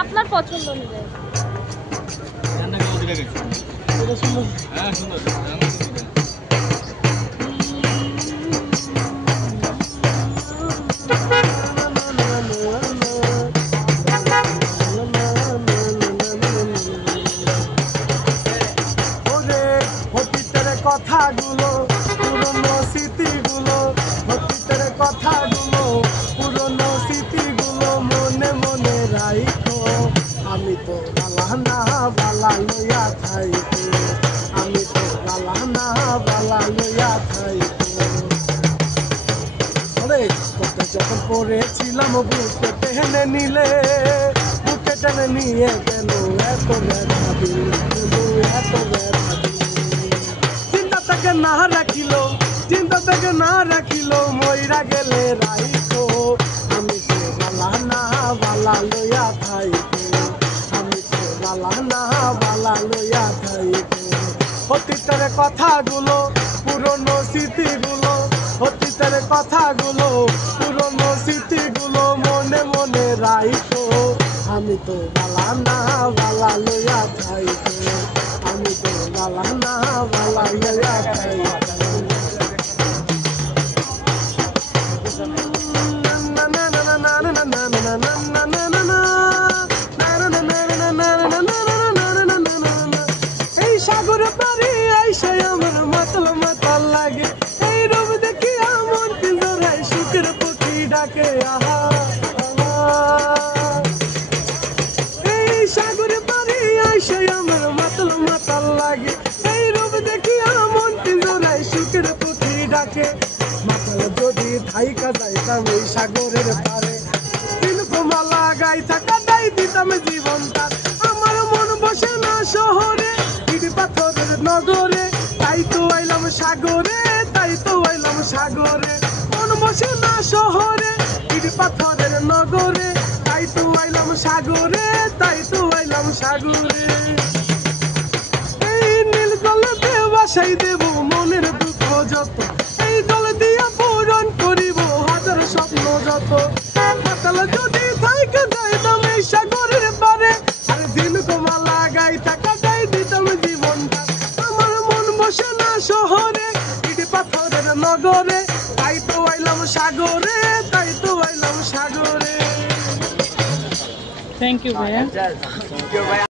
আপনার পছন্দ অনুযায়ী। কথাগুলো পুরনো স্মৃতিগুলো, অতীতের কথাগুলো পুরনো স্মৃতিগুলো মনে মনে রাখো। আমি তো বালা না বালা লইয়া থাইকো, আমি তো বালা না বালা লইয়া থাইকো। তোকে যখন পড়েছিলাম বুকে টেনে নিলে, বুকে টেনে নিয়ে গেল এত ব্যথা দিল, এত ব্যথা দিল। না রাখিল চিন্তা থেকে না রাখিল মইরা গেলে রাইখো। আমি তো বালা না বালা লইয়া থাইকো, আমি তো বালা না বালা লইয়া থাইকো। অতীতের কথাগুলো পুরনো স্মৃতিগুলো, অতীতের কথাগুলো পুরনো স্মৃতিগুলো মনে মনে রাইখো। আমি তো বালা না বালা লইয়া থাইকো, আমি তো বালা না বালা লইয়া থাইকো। এই সাগর পাড়ি আইসে আমার মাতাল মাতাল লাগে, এই রূপ দেখি আমার পিঞ্জরায় সুখের পক্ষী ডাকে। আহা এই সাগর পাড়ি আইসে আমার মাতাল মাতাল লাগে, এই রূপ দেখি আমার পিঞ্জরায় সুখের পক্ষী ডাকে। মাতাল যদি থাইকা যাইতাম এই সাগরের পারে, মালা গাই থাকা দাই দিতাম জীবনটা। আমার মন বসে না শহরে, ইট পাথরের নগরে, তাই তো আইলাম সাগরে, তাই তো আইলাম সাগরে। মন বসে না শহরে, ইট পাথরের নগরে, তাই তো আইলাম সাগরে, তাই তো আইলাম সাগরে। এই নীল জলতে বাসাই দেব মনের দুঃখ যত, এই জল দিয়া পূরণ করিব হাজার স্বপ্ন যত। মাতাল যদি থাইকা যাইতাম এই সাগরের পারে, আর দিন কমালা গাই থাকা যাই দিতাম জীবনটা। আমার মন বসে না শহরে, ইট পাথরের নগরে, তাই তো আইলাম সাগরে, তাই তো আইলাম সাগরে। থ্যাংক ইউ ভাইয়া।